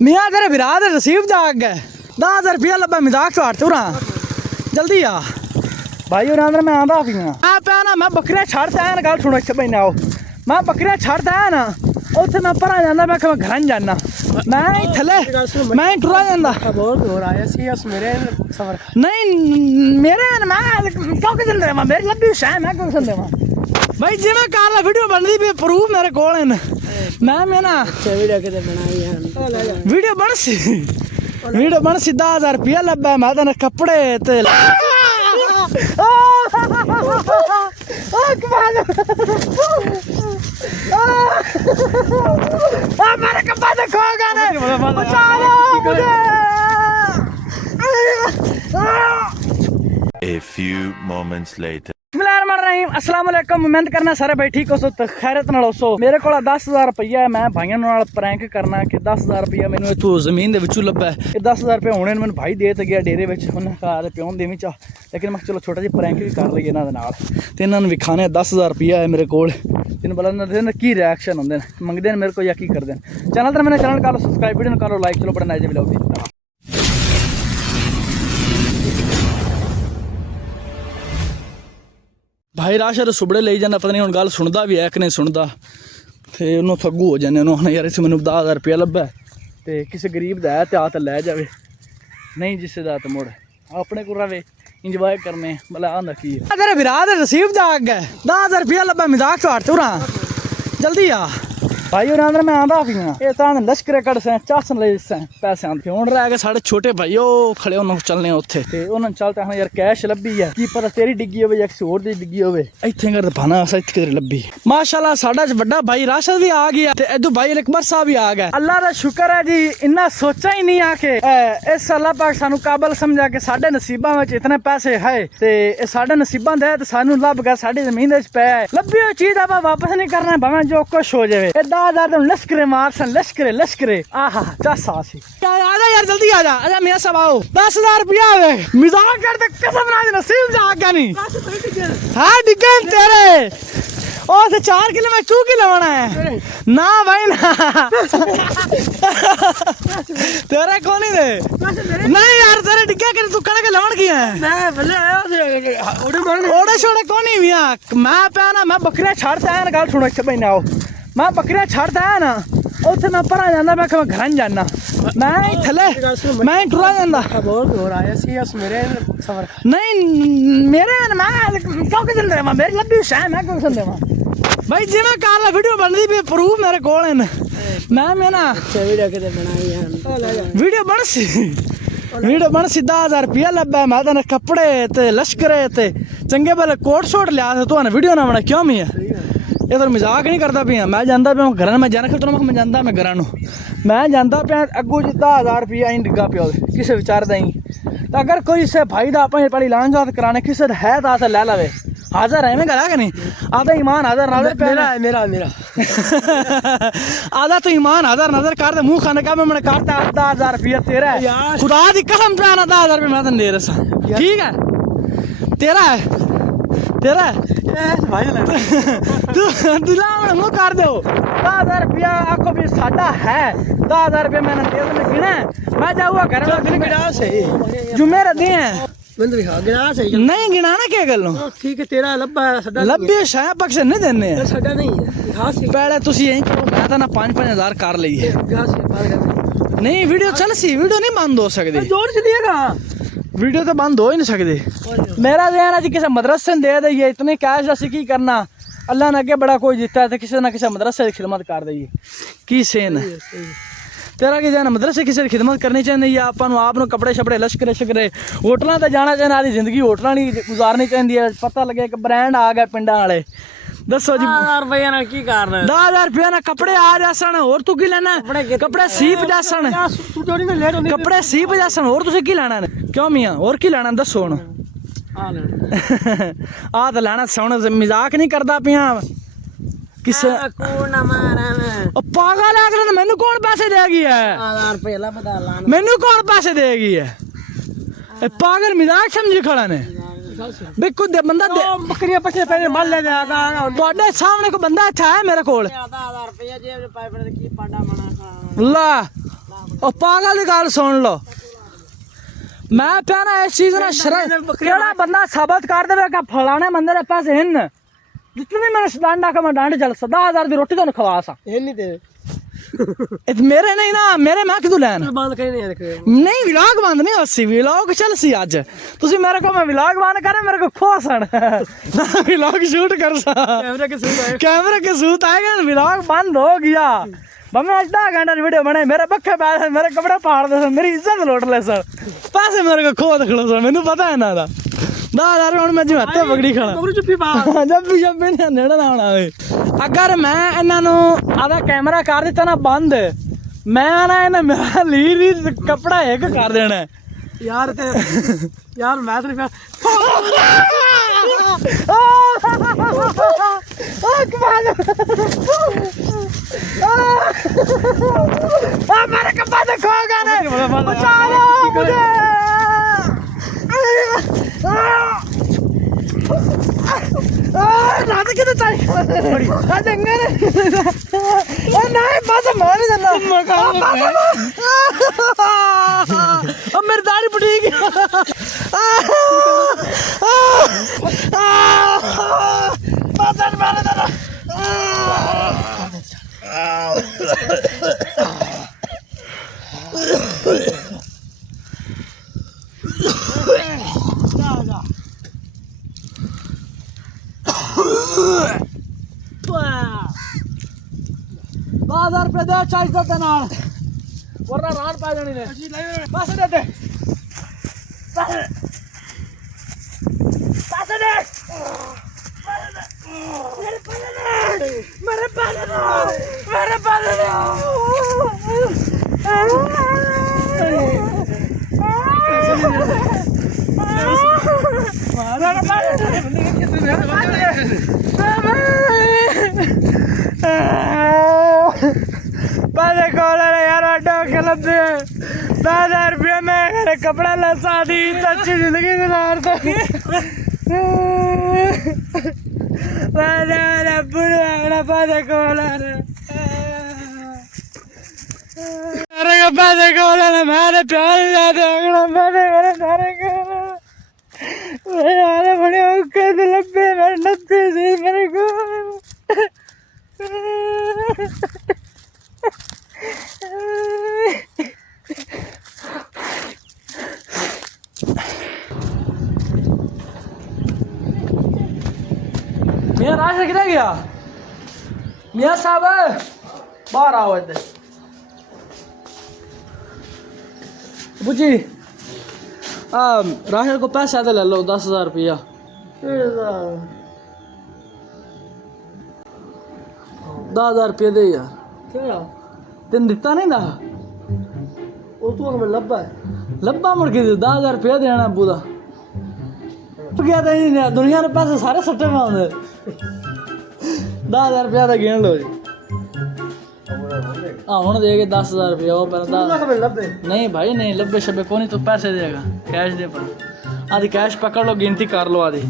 मियाँ तेरे बिरा दे रसीब जाग गए 10,000 रुपया लब्बा मजाक छाड़ तू रहा जल्दी आ भाई और अंदर मैं आंदा पी आ पे ना मैं बकरियां छड़ता है ना गल सुनो इत्थे बहने आओ मैं बकरियां छड़ता है ना उत्थे मैं परा जांदा मैं घर जाना मैं थले मैं टुरा जांदा बहुत हो रहा है सीएस मेरे सफर नहीं मेरे मैं क्यों के चल मैं मेरी लंबी शाय मैं क्यों चल भाई जिवें कार ला वीडियो बनदी भी प्रूफ मेरे कोल है मैं ना वीडियो किते बनाई है वीडियो बन सी 10,000 रुपया लब्बा मैं तेरे कपड़े ते मेरे कपड़े तो खो गए बचा लो मुझे A few moments later. अस्सलाम वालेकुम उम्मीद करना सारे भाई ठीक हो सो तो खैरत नाल हो मेरे को 10,000 रुपया मैं भाइयों नाल प्रैंक करना कि 10,000 रुपया मैनू इत्थों जमीन दे विचों लब्भा है 10,000 रुपया हुणे मैनू भाई दे ते गया डेरे विच उन्हें कहा प्योन देवी चा लेकिन मैं चलो छोटा जी प्रैंक भी कर लईए इन्हां दे नाल ते इन्हां नूं विखाने 10,000 रुपया है मेरे कोल तीन बला इन्हां की रिएक्शन हुंदे ने मंगदे ने मेरे को या की करदे ने चैनल ते मेरे चैनल कर लो सब्सक्राइब वीडियो कर लो लाइक चलो बड़ा नाइस व्लॉग दी भाई राशा सुबड़े ले जाना पता नहीं हुण गल सुनदा भी है कि नहीं सुनदा ते उन्होंने ठग्गू हो जाने उन्होंने यार इत्थे मैनू 10,000 रुपया लब्भा ते किसी गरीब दा है ते आ ते लै जावे नहीं जिसे दा ते मुड़ अपने को रवे इंजॉय करने भला आंदा की है तेरे बिरा दे रसीब जाग गए 10,000 रुपया लब्भा मजाक छाड़ तू रहा जल्दी आ भाई और अंदर मैं आंदा पी ये तां लश्करे कड़ से चासन ले से पैसे आंदे हुण रह गए साढ़े छोटे भाई ओ खड़े उन्होंने चलने उत्थे ते उन्होंने चलते हैं यार कैश लब्भी है की पता तेरी डिग्गी होवे या किसी होर दी डिग्गी होवे इत्थे कर भाना इत्थे किधर लब्भी माशाल्लाह साडा बड़ा भाई राशद भी आ गया ते इदू भाई अकबर साहब भी आ गए अल्लाह दा शुक्र है जी इन्ना सोचा ही नहीं आके इस अल्लाह पाक सानू काबल समझा के साडे नसीबां विच इतने पैसे है ते साडे नसीबां दे ते सानू लभ गया साडी जमीन विच पै लब्भी होई चीज आपां वापस नहीं करना भावें जो कुछ हो जावे 10,000 लश्करे मार सन लश्करे आहा चासा सी आजा यार जल्दी आजा मियां साहब आओ 10,000 रुपया आवे मजाक करते कसम ना नसीब जा गया नहीं हां डिगन तेरे ओ से 4 किलो में 2 किलो लेना है ना भाई ना तेरे कौन ही दे नहीं यार तेरे डिग्गे के तू कणक लवण की है मैं भले आया ओड़े छोड़े कौन ही मियां मैं पे ना मैं बकरियां छड़ता है ना गल सुनो इत्थे बहने आओ मैं बकरियां छड़ता है ना उत्थे मैं परा जांदा मैं घर जाना मैं थले मैं टुरा जांदा बहुत हो रहा है सीएस मेरे सफर नहीं मेरे मैं क्यों के चल मैं मेरी लंबी शाय मैं क्यों चल भाई जिवें कार ला वीडियो बनदी भी प्रूफ मेरे कोल है मैं ना वीडियो किते बनाई है वीडियो बन सी 10,000 रुपया लब्भा मैं तेरे कपड़े ते लश्करे ते चंगे भले कोट शोट लिया तू वीडियो ना बना क्यों मैं ये तो मजाक नहीं करता पिया मैं जाता पिया घर मैं जाना खेल मैं जाता मैं घर मैं जाता पिया अगू जी 10,000 रुपया इन डिग्गा पिया किसी विचार दा ही तो अगर कोई से भाई दा अपनी पड़ी लान जात कराने किसी है तो ले लावे हाजर है मैं करा कि नहीं आधा ईमान हाजर नजर मेरा आधा तो ईमान हाजर नजर कर दे मुंह खाने का मैंने काटता 10,000 रुपया तेरा है खुदा दी कसम पे ना 10,000 रुपया मैं तेन दे रहा ठीक है तेरा भाई तू दिला मुंह कर दो 10,000 रुपया आखो भी साडा है 10,000 रुपया मैंने दे देना गिना मैं जाऊंगा घर में गिलास है जुम्मे रद्दी हैं बंद भी गिलास है नहीं गिनाना क्या गल्लों ठीक है तेरा लब्बा साडा लब्बे शायद पक्ष नहीं देने साडा नहीं है गिलास पहले तुसी यहीं करो मैं तो ना 5,000 कर लईए गिलास नहीं वीडियो चल सी वीडियो नहीं बंद हो सकती जोर से दिएगा वीडियो तो बंद हो ही नहीं सकती मेरा ध्यान है जी किसी मदरसे ने दे दईए इतने कैश असी की करना अल्लाह ने अगे बड़ा कोई जीता है तो किसी ना किसी मदरसे की खिदमत कर दईए की सेन है तेरा की जाना मदरसे किसी की खिदमत करनी चाहिए अपन आप कपड़े शपड़े लश्करे होटलों से जाना चाहिए आदि जिंदगी होटलों नहीं गुजारनी चाहिए पता लगे कि ब्रांड आ गए पिंडा वाले दसो जी 10,000 रुपया ना की कर 10,000 रुपया ना कपड़े आ जासन और तू की लेना कपड़े सीप जासन कपड़े सीप जासन और तुझे की लेना क्यों मियां और की लेना दसो हुण आ तो लेना सुन मजाक नहीं करता पिया किस पागल है मैनू कौन पैसे देगी है मैनू कौन पैसे देगी है पागल मजाक समझी खड़ा ने बिल्कुल दे बंदा दे बकरियां पछे पहले माल ले जाएगा ਤੁਹਾਡੇ ਸਾਹਮਣੇ ਕੋਈ ਬੰਦਾ अच्छा है मेरे कोल 10,000 रुपया जेब पाइप की पांडा बना ला ਉਹ ਪਾਗਲ ਦੀ ਗੱਲ ਸੁਣ ਲਓ ਮੈਂ ਪਿਆ ਨਾ ਇਸ ਚੀਜ਼ ਨਾਲ ਕਿਹੜਾ ਬੰਦਾ ਸਾਬਤ ਕਰ ਦੇਵੇ ਕਿ ਫਲਾਣੇ ਬੰਦੇ ਦੇ ਪੈਸੇ ਹਨ ਜਿੱਤਨੇ ਮੈਂ ਡਾਂਡਾ ਕਾ ਮੈਂ ਡਾਂਡ ਚੱਲ 10,000 ਦੀ ਰੋਟੀ ਤੁਹਾਨੂੰ ਖਵਾ ਸਾ ਇਹ ਨਹੀਂ ਤੇ ਇਹ ਮੇਰੇ ਨਹੀਂ ਨਾ ਮੇਰੇ ਮੈਂ ਕਿਦੋਂ ਲੈਣ ਬੰਦ ਕਰੀ ਨਹੀਂ ਦੇਖ ਨਹੀਂ ਵਲੌਗ ਬੰਦ ਨਹੀਂ ਹੋਸੀ ਵਲੌਗ ਚੱਲ ਸੀ ਅੱਜ ਤੁਸੀਂ ਮੇਰੇ ਕੋ ਮੈਂ ਵਲੌਗ ਬੰਦ ਕਰੇ ਮੇਰੇ ਕੋ ਖੋਸਣ ਨਾ ਵਲੌਗ ਸ਼ੂਟ ਕਰ ਸਾ कैमरे के सूत आएगा व्लॉग बंद हो गया मैं आधा घंटा वीडियो बनाई मेरे पक्के पैसे मेरे कपड़े फाड़ दे सर मेरी इज्जत लौट ले सर पैसे मेरे को खो खड़ो सर मैंने पता है ना था 10,000 ਹੁਣ ਮੈਂ ਜਿਵੇਂ ਹੱਥੇ ਪਕੜੀ ਖਾਣਾ ਚੁੱਪੀ ਪਾ ਜੱਬੀ ਜੱਬੀ ਨੇ ਨੇੜਾ ਨਾ ਆਉਣਾ ਵੇ ਅਗਰ ਮੈਂ ਇਹਨਾਂ ਨੂੰ ਆਦਾ ਕੈਮਰਾ ਕਰ ਦਿੱਤਾ ਨਾ ਬੰਦ ਮੈਂ ਨਾ ਇਹਨਾਂ ਮੇਰਾ ਲੀ ਕਪੜਾ ਇੱਕ ਕਰ ਦੇਣਾ ਯਾਰ ਤੇ ਯਾਰ ਮੈਂ ਤਾਂ ਨਹੀਂ मेरे कपड़ा से खो गए बचा लो मुझे रात के तो चाहिए जंगल नहीं बस मार देना अब मेरी दाढ़ी फटी गई बस मार देना ₹1000 दे चार्ज दे नाल वरना रान पा जानी ने बस दे दे बस दे मेरे पाले पैसे कॉल यार ऑटो के लब्बे 10,000 रुपये में मेरे कपड़ा लसा दी अच्छी जिंदगी गुजारता पैसे कॉल पैसे कॉल मेरे प्यार मेरे सारे यार बड़े औखे लब्बे मेरे 90 से मेरे को मियाँ राशन किधर गया मियाँ साहब बाहर आओ इधर बुजी राशन को पैसा तो ले लो 10,000 रुपया 10,000 रुपये दे यार तेन दिता नहीं था लब्बा मुड़ के 10,000 रुपया देना अबू का गया तो नहीं दुनिया के पैसे सारे सट्टे में आते 10,000 रुपया तो गिन लो जी हाँ हूँ दे 10,000 रुपया वो पहले नहीं भाई नहीं लब्बे शब्बे को नहीं तो पैसे देगा कैश दे पर आदि कैश पकड़ लो गिनती कर लो आदि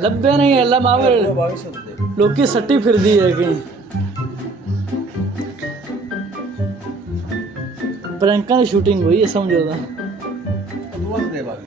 लब्बे नहीं है अल्लाह लोकी सट्टी फिर दी है कहीं प्रैंका की शूटिंग हुई है समझो था